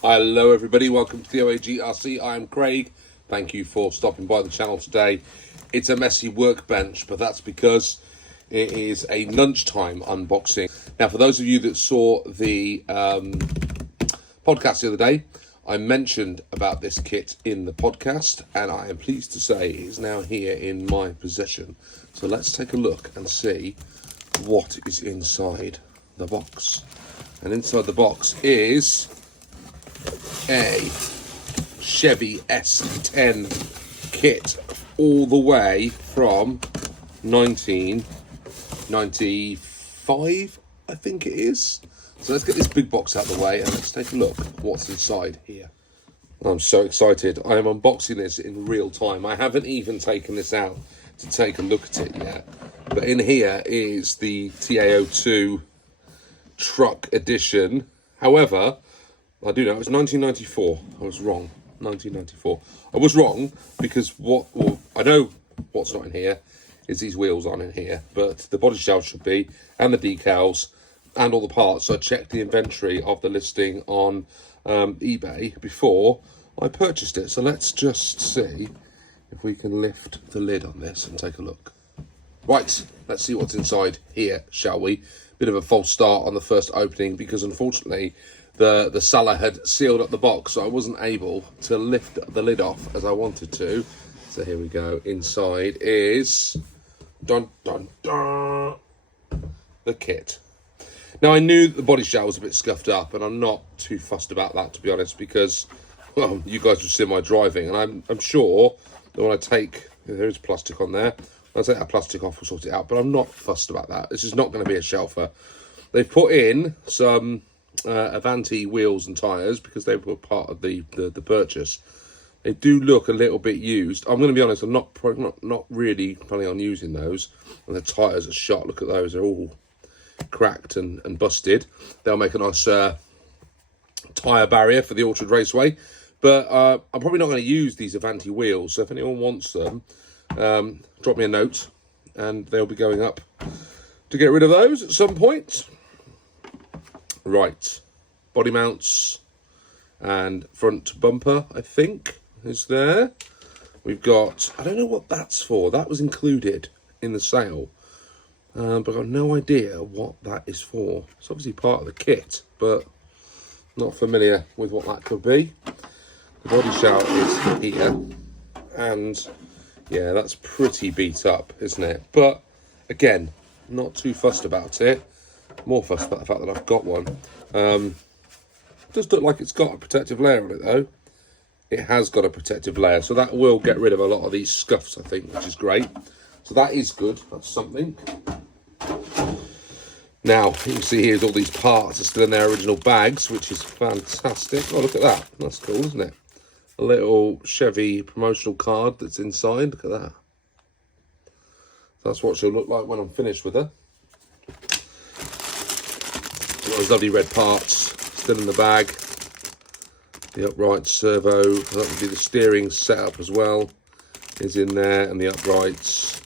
Hello everybody, welcome to the OAGRC. I'm Craig. Thank you for stopping by the channel today. It's a messy workbench, but that's because it is a lunchtime unboxing. Now, for those of you that saw the podcast the other day, I mentioned about this kit in the podcast, and I am pleased to say it is now here in my possession. So let's take a look and see what is inside the box. And inside the box is a Chevy S10 kit all the way from 1995, I think it is. So let's get this big box out of the way and let's take a look at what's inside here. I'm so excited. I am unboxing this in real time. I haven't even taken this out to take a look at it yet. But in here is the TA02 truck edition. However, I do know it's 1994. I was wrong. 1994. I was wrong because I know what's not in here is these wheels aren't in here, but the body shell should be, and the decals, and all the parts. So I checked the inventory of the listing on eBay before I purchased it. So let's just see if we can lift the lid on this and take a look. Right, let's see what's inside here, shall we? Bit of a false start on the first opening because unfortunately the seller had sealed up the box, so I wasn't able to lift the lid off as I wanted to. So here we go. Inside is dun dun dun the kit. Now I knew the body shell was a bit scuffed up, and I'm not too fussed about that, to be honest, because well, you guys will see my driving, and I'm sure that when I take, there is plastic on there, I'll take that plastic off, we'll sort it out, but I'm not fussed about that. This is not going to be a shelfer. They've put in some Avanti wheels and tyres because they were part of the purchase. They do look a little bit used. I'm going to be honest, I'm not really planning on using those. And the tyres are shot. Look at those, they're all cracked and busted. They'll make a nice tyre barrier for the Orchard Raceway. But I'm probably not going to use these Avanti wheels, so if anyone wants them, drop me a note and they'll be going up to get rid of those at some point. Right, body mounts and front bumper, I think, is there. We've got, I don't know what that's for. That was included in the sale, but I've got no idea what that is for. It's obviously part of the kit, but not familiar with what that could be. The body shell is here, and yeah, that's pretty beat up, isn't it? But again, not too fussed about it. More fussed about the fact that I've got one. It does look like it's got a protective layer on it though. It has got a protective layer, so that will get rid of a lot of these scuffs, I think, which is great. So that is good, that's something. Now, you can see here's all these parts are still in their original bags, which is fantastic. Oh, look at that, that's cool, isn't it? A little Chevy promotional card that's inside, look at that. That's what she'll look like when I'm finished with her. Those lovely red parts still in the bag. The upright servo, that would be the steering setup as well, is in there, and the uprights.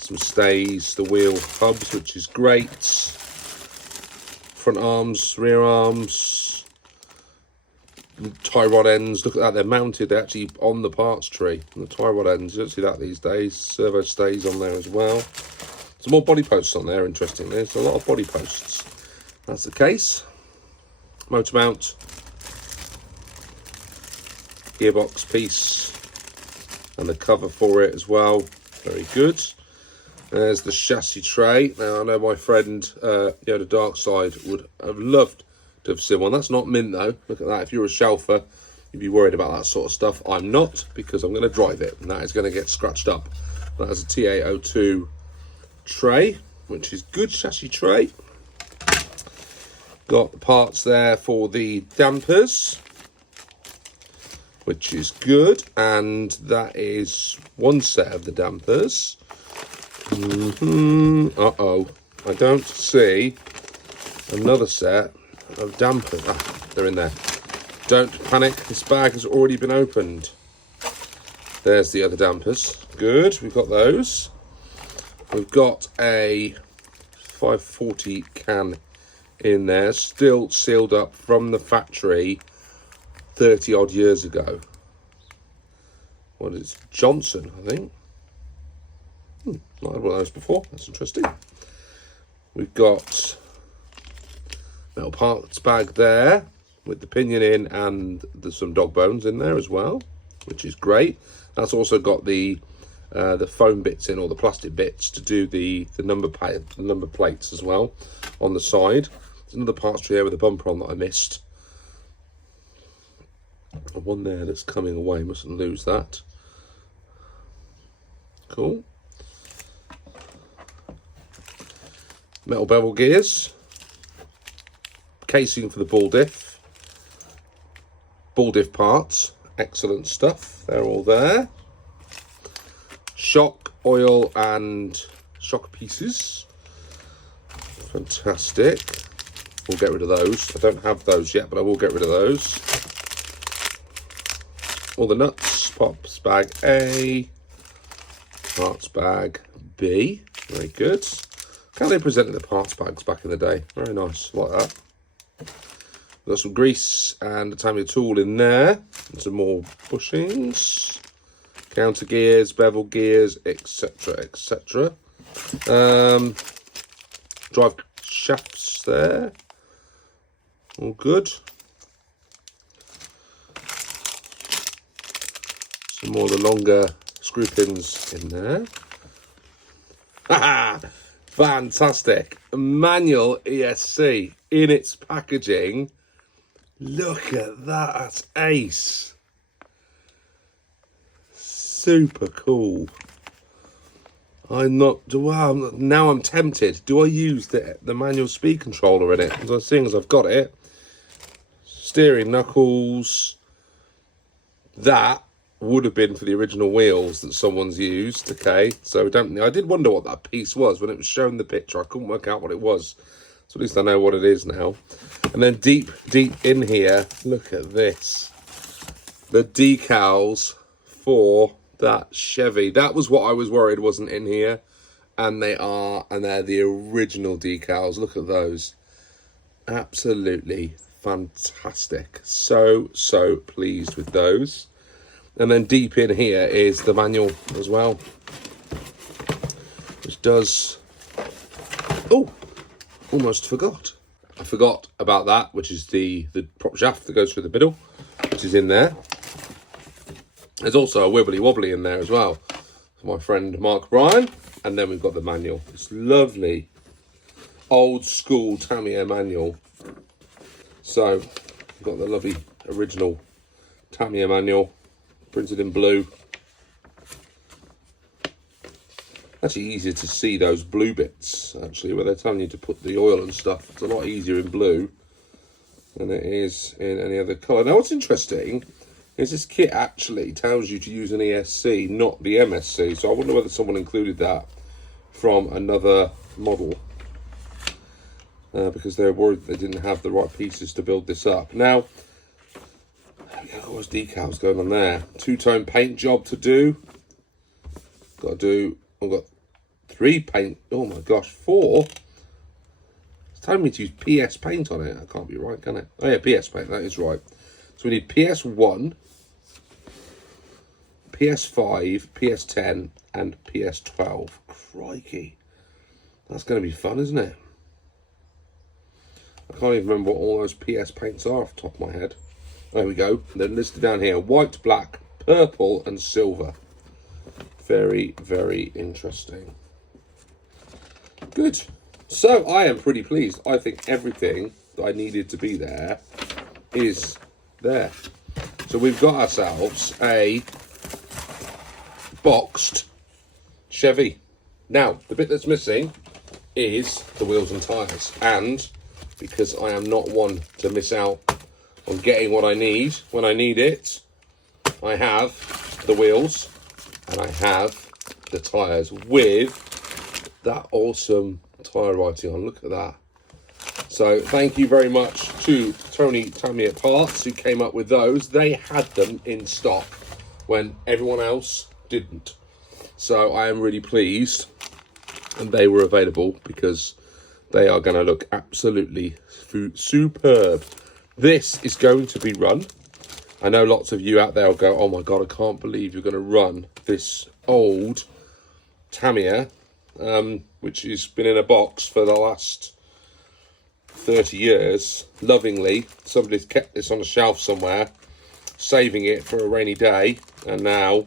Some stays, the wheel hubs, which is great. Front arms, rear arms, tie rod ends. Look at that, they're mounted. They're actually on the parts tree. And the tie rod ends, you don't see that these days. Servo stays on there as well. Some more body posts on there, interestingly. There's a lot of body posts. That's the case. Motor mount. Gearbox piece. And the cover for it as well. Very good. There's the chassis tray. Now, I know my friend, Yoda Darkside, would have loved to have seen one. That's not mint, though. Look at that. If you're a shelfer, you'd be worried about that sort of stuff. I'm not, because I'm going to drive it. And that is going to get scratched up. That is a TA02 tray, which is good chassis tray. Got the parts there for the dampers, which is good, and that is one set of the dampers. Uh-oh, I don't see another set of dampers. Ah, they're in there. Don't panic, this bag has already been opened. There's the other dampers. Good, we've got those. We've got a 540 can in there, still sealed up from the factory 30 odd years ago. What is it? Johnson, I think. Not had one of those before. That's interesting. We've got metal parts bag there with the pinion in, and there's some dog bones in there as well, which is great. That's also got the foam bits in, or the plastic bits, to do the number plates as well on the side. There's another parts tray here with a bumper on that I missed. And one there that's coming away, mustn't lose that. Cool. Metal bevel gears. Casing for the ball diff. Ball diff parts. Excellent stuff. They're all there. Shock, oil and shock pieces. Fantastic. We'll get rid of those. I don't have those yet, but I will get rid of those. All the nuts. Parts bag A. Parts bag B. Very good. How they presented the parts bags back in the day. Very nice. Like that. Got some grease and a Tamiya tool in there. And some more bushings. Counter gears, bevel gears, etc, etc. Drive shafts there. All good. Some more of the longer screw pins in there. Fantastic. A manual ESC in its packaging. Look at that. That's ace. Super cool. Now I'm tempted. Do I use the manual speed controller in it? As seeing as I've got it. Steering knuckles. That would have been for the original wheels that someone's used. Okay, so I did wonder what that piece was when it was showing the picture. I couldn't work out what it was. So at least I know what it is now. And then deep in here, look at this. The decals for that Chevy. That was what I was worried wasn't in here. And they are, and they're the original decals. Look at those. Absolutely fantastic. So pleased with those. And then deep in here is the manual as well, which does, oh, almost forgot. I forgot about that, which is the prop shaft that goes through the middle, which is in there. There's also a wibbly wobbly in there as well for my friend Mark Bryan. And then we've got the manual. It's lovely old school Tamiya manual. So we've got the lovely original Tamiya manual, printed in blue. Actually easier to see those blue bits, actually, where they're telling you to put the oil and stuff. It's a lot easier in blue than it is in any other colour. Now what's interesting is this kit actually tells you to use an ESC, not the MSC. So I wonder whether someone included that from another model. Because they're worried they didn't have the right pieces to build this up. Now, of course, decals going on there. Two-tone paint job to do. I've got 3 paint, oh my gosh, 4. It's telling me to use PS paint on it. That can't be right, can it? Oh yeah, PS paint, that is right. So we need PS1, PS5, PS10, and PS12. Crikey. That's going to be fun, isn't it? I can't even remember what all those PS paints are off the top of my head. There we go. They're listed down here. White, black, purple, and silver. Very, very interesting. Good. So, I am pretty pleased. I think everything that I needed to be there is there. So, we've got ourselves a boxed Chevy. Now, the bit that's missing is the wheels and tyres. And because I am not one to miss out on getting what I need when I need it, I have the wheels and I have the tyres with that awesome tyre writing on. Look at that. So thank you very much to Tamiya Parts who came up with those. They had them in stock when everyone else didn't. So I am really pleased and they were available because They are going to look absolutely superb. This is going to be run. I know lots of you out there will go, oh my God, I can't believe you're going to run this old Tamiya, which has been in a box for the last 30 years, lovingly. Somebody's kept this on a shelf somewhere, saving it for a rainy day, and now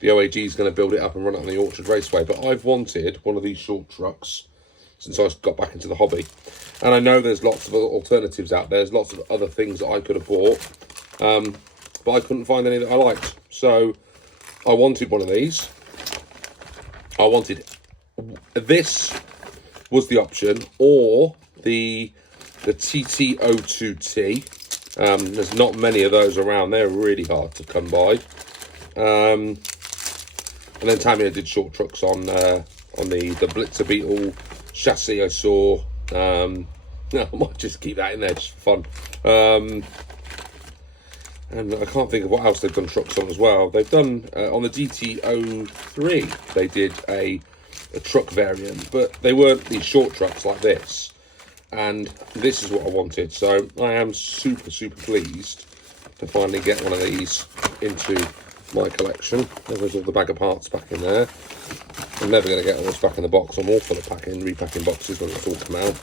the OAG is going to build it up and run it on the Orchard Raceway. But I've wanted one of these short trucks since I got back into the hobby. And I know there's lots of other alternatives out there. There's lots of other things that I could have bought. But I couldn't find any that I liked. So I wanted one of these. I wanted... This was the option. Or the TT02T. There's not many of those around. They're really hard to come by. And then Tamiya did short trucks on the Blitzer Beetle chassis I saw. No, I might just keep that in there just for fun. And I can't think of what else they've done trucks on as well. They've done on the DT03 they did a truck variant, but they weren't these short trucks like this. And this is what I wanted, so I am super pleased to finally get one of these into my collection. There's all the bag of parts back in there. I'm never going to get all this back in the box. I'm all full of repacking boxes when it's all come out.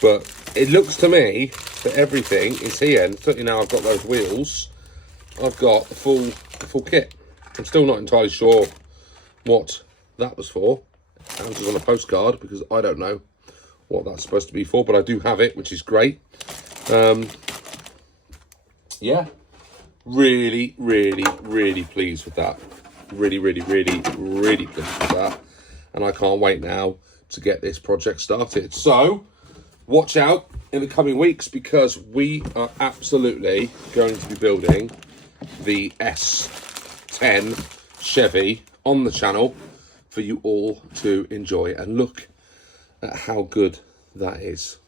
But it looks to me that everything is here, and certainly now I've got those wheels, I've got the full kit. I'm still not entirely sure what that was for. Answers on a postcard, because I don't know what that's supposed to be for, but I do have it, which is great. Yeah, really pleased with that. Really pleased with that. And I can't wait now to get this project started. So watch out in the coming weeks, because we are absolutely going to be building the S10 Chevy on the channel for you all to enjoy, and look at how good that is.